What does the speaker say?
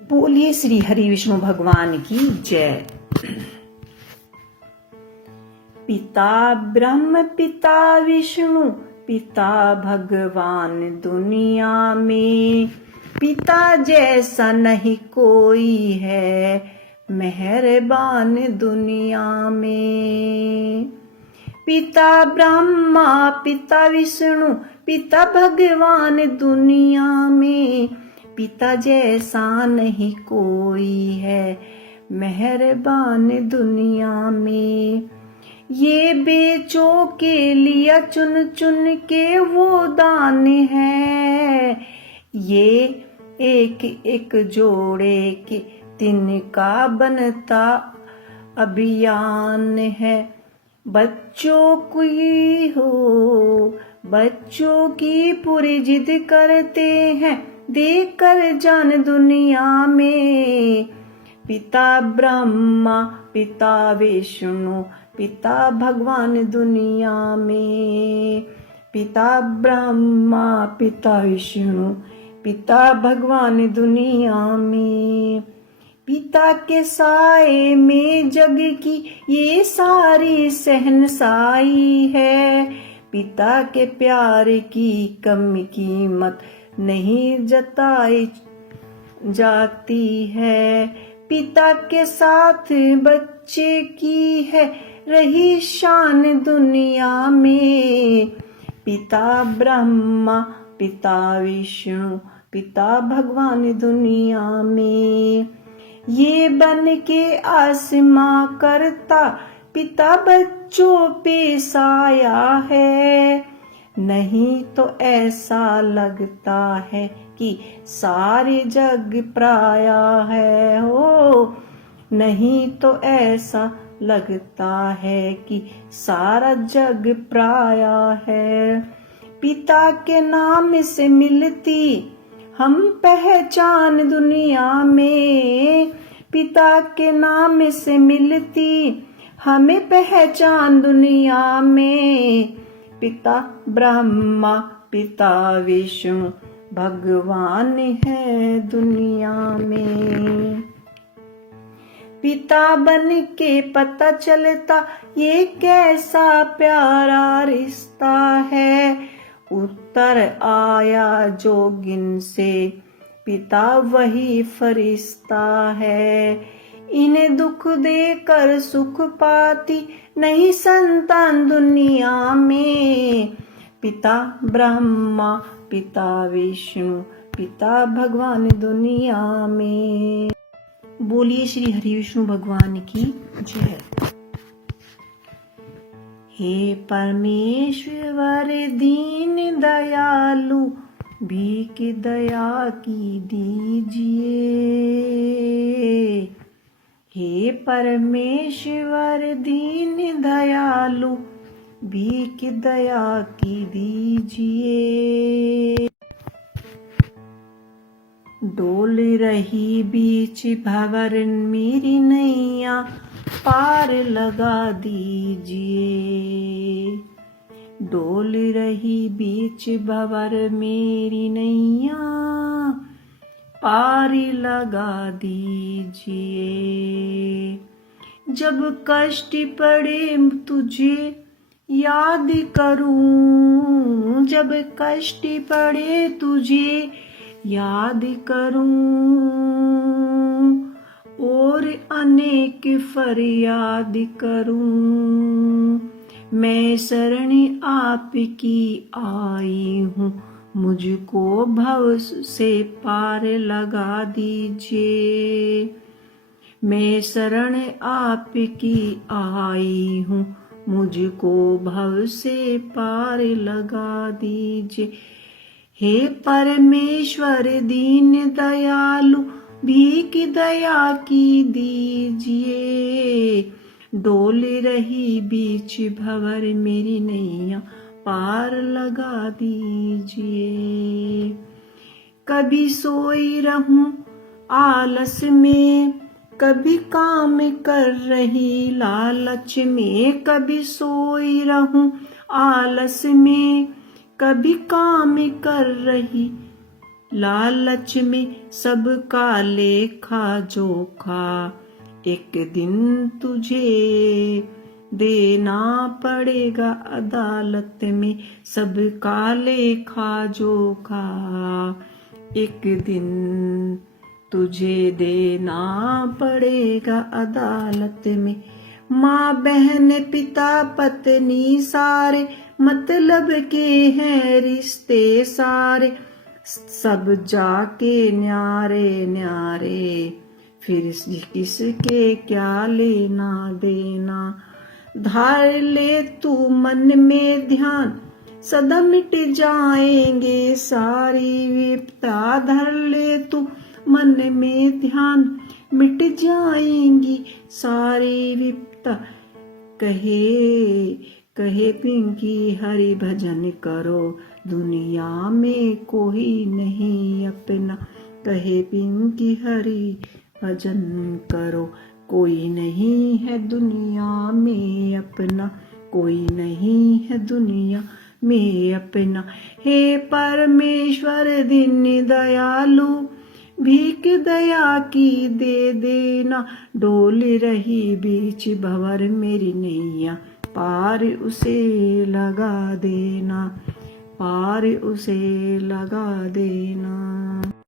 बोलिए श्री हरि विष्णु भगवान की जय। पिता ब्रह्म पिता विष्णु पिता भगवान दुनिया में, पिता जैसा नहीं कोई है मेहरबान दुनिया में। पिता ब्रह्मा पिता विष्णु पिता भगवान दुनिया में, पिता जैसा नहीं कोई है मेहरबान दुनिया में। ये बेचों के लिया चुन चुन के वो दान है, ये एक एक जोड़े के तिनका बनता अभियान है। बच्चों की पूरी जिद करते हैं देकर जान दुनिया में। पिता ब्रह्मा पिता विष्णु पिता भगवान दुनिया में, पिता ब्रह्मा पिता विष्णु पिता भगवान दुनिया में। पिता के साए में जग की ये सारी शहनशाही है, पिता के प्यार की कम कीमत नहीं जताई जाती है। पिता के साथ बच्चे की है रही शान दुनिया में। पिता ब्रह्मा पिता विष्णु पिता भगवान दुनिया में। ये बन के आसमां करता पिता बच्चों पे साया है, नहीं तो ऐसा लगता है कि सारे जग पराया है हो, नहीं तो ऐसा लगता है कि सारा जग पराया है। पिता के नाम से मिलती हम पहचान दुनिया में, पिता के नाम से मिलती हमें पहचान दुनिया में। पिता ब्रह्मा पिता विष्णु भगवान है दुनिया में। पिता बन के पता चलता ये कैसा प्यारा रिश्ता है। उत्तर आया जोगिन से पिता वही फरिश्ता है। इन्हें दुख देकर सुख पाती नहीं संतान दुनिया में। पिता ब्रह्मा पिता विष्णु पिता भगवान दुनिया में। बोलिए श्री हरि विष्णु भगवान की जय। हे परमेश्वर दीन दयालु भीख दया की दीजिए। हे परमेश्वर दीन दयालु भीख दया की दीजिए। डोल रही बीच भंवर मेरी नैया पार लगा दीजिए। डोल रही बीच भंवर मेरी नैया पार लगा दीजिए। जब कष्ट पड़े तुझे याद करूं, जब कष्ट पड़े तुझे याद करूं, और अनेक फरियाद करूं। मैं शरण आपकी आई हूँ, मुझको भव से पार लगा दीजिए। मैं शरण आपकी आई हूँ, मुझको भव से पार लगा दीजिए। हे परमेश्वर दीन दयालु भीख दया की दीजिए। डोल रही बीच भंवर मेरी नैया पार लगा दीजिए। कभी सोई रहूं आलस में, कभी काम कर रही लालच में। कभी सोई रहूं आलस में, कभी काम कर रही लालच में सबका लेखा जोखा, एक दिन तुझे देना पड़ेगा अदालत में सबका लेखा जोखा, एक दिन तुझे देना पड़ेगा अदालत में। माँ बहन पिता पत्नी सारे मतलब के हैं रिश्ते सारे, सब जाके न्यारे न्यारे, फिर किसके क्या लेना देना। धार ले तू मन में ध्यान, सदा मिट जाएंगे सारी विपदा। धर ले तू मन में ध्यान, मिट जाएंगी सारी विपदा। कहे कहे पिंकी हरि भजन करो, दुनिया में कोई नहीं अपना। कहे पिंकी हरि भजन करो, कोई नहीं है दुनिया में अपना, कोई नहीं है दुनिया में अपना। हे परमेश्वर दीन दयालु, भीख दया की दे देना। डोल रही बीच भंवर मेरी नैया, पार उसे लगा देना, पार उसे लगा देना।